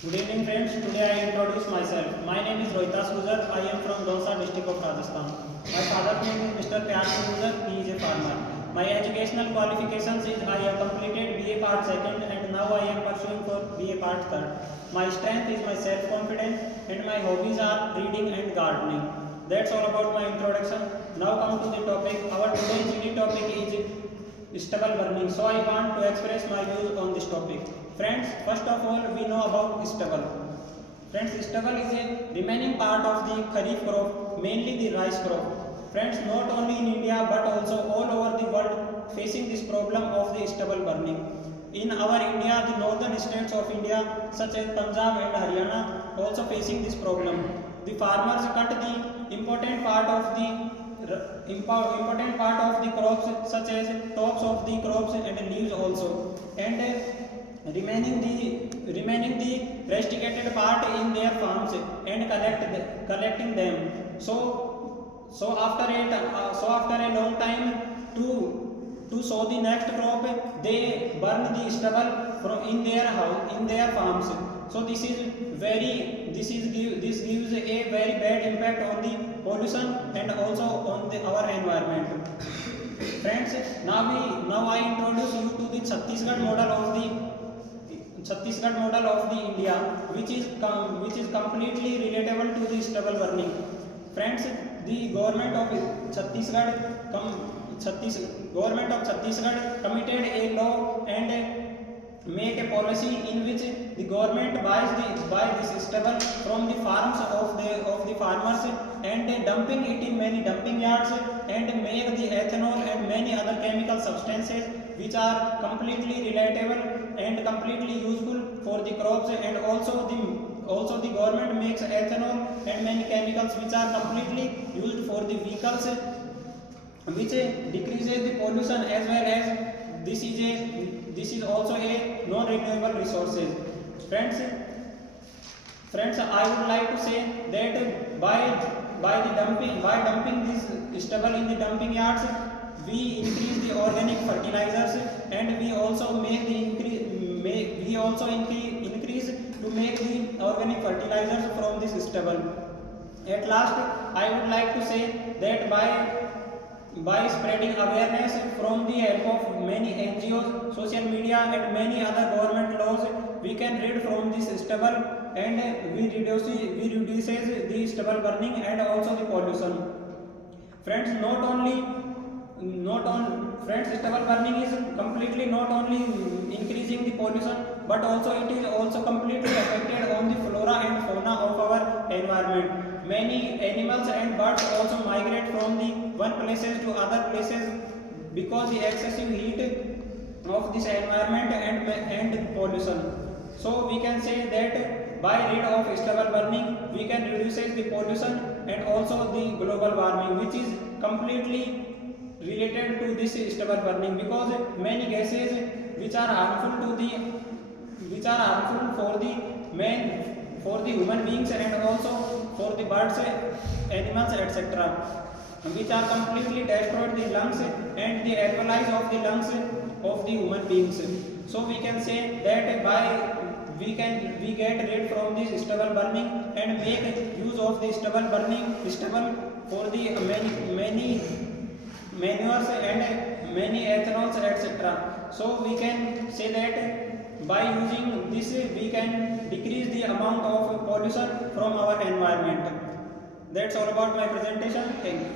Good evening friends, today I introduce myself. My name is Rohitas Gujar. I am from Dausa district of Rajasthan. My father's name is Mr. Pyar Singh Gujar. He is a farmer. My educational qualifications is I have completed BA Part 2nd and now I am pursuing for BA Part 3rd. My strength is my self-confidence and my hobbies are reading and gardening. That's all about my introduction. Now come to the topic. Our today's GD topic is stubble burning. So I want to express my views on this topic. Friends, first of all, we know about stubble. Friends, stubble is a remaining part of the kharif crop, mainly the rice crop. Friends, not only in India but also all over the world facing this problem of the stubble burning. In our India, the northern states of India such as Punjab and Haryana also facing this problem. The farmers cut the important part of the crops such as tops of the crops and leaves also, and remaining the rusticated part in their farms and collecting them. So after a long time to sow the next crop, they burn the stubble from in their house in their farms. So this gives a very bad impact on the pollution and also on our environment. Friends, now I introduce you to the Chhattisgarh model of the India, which is completely relatable to the stubble burning. Friends, the government of Chhattisgarh committed a law and make a policy in which the government buys this stubble from the farms of the farmers and dumping it in many dumping yards and make the ethanol and many other chemical substances which are completely relatable and completely useful for the crops, and also the government makes ethanol and many chemicals which are completely used for the vehicles, which decreases the pollution, as well as this is also a non-renewable resources. Friends, I would like to say that by dumping this stubble in the dumping yards, we increase the organic fertilizers, and we also increase to make the organic fertilizers from this stubble. At last, I would like to say that by spreading awareness from the help of many NGOs, social media and many other government laws, we can rid from this stubble and we reduces the stubble burning and also the pollution. Friends, stubble burning is completely not only increasing the pollution but also it is also completely affected on the flora and fauna of our environment. Many animals and birds also migrate from the one places to other places because the excessive heat of this environment and pollution. So we can say that by rid of stubble burning, we can reduce the pollution and also the global warming, which is completely related to this stubble burning, because many gases which are harmful for the human beings and also for the birds, animals, etc., which are completely destroyed the lungs and the alveoli of the lungs of the human beings. So we can say that we get rid from this stubble burning and make use of the stubble for the many manures and many ethanols, etc. So we can say that by using this we can decrease the amount of pollution from our environment. That's all about my presentation. Thank you.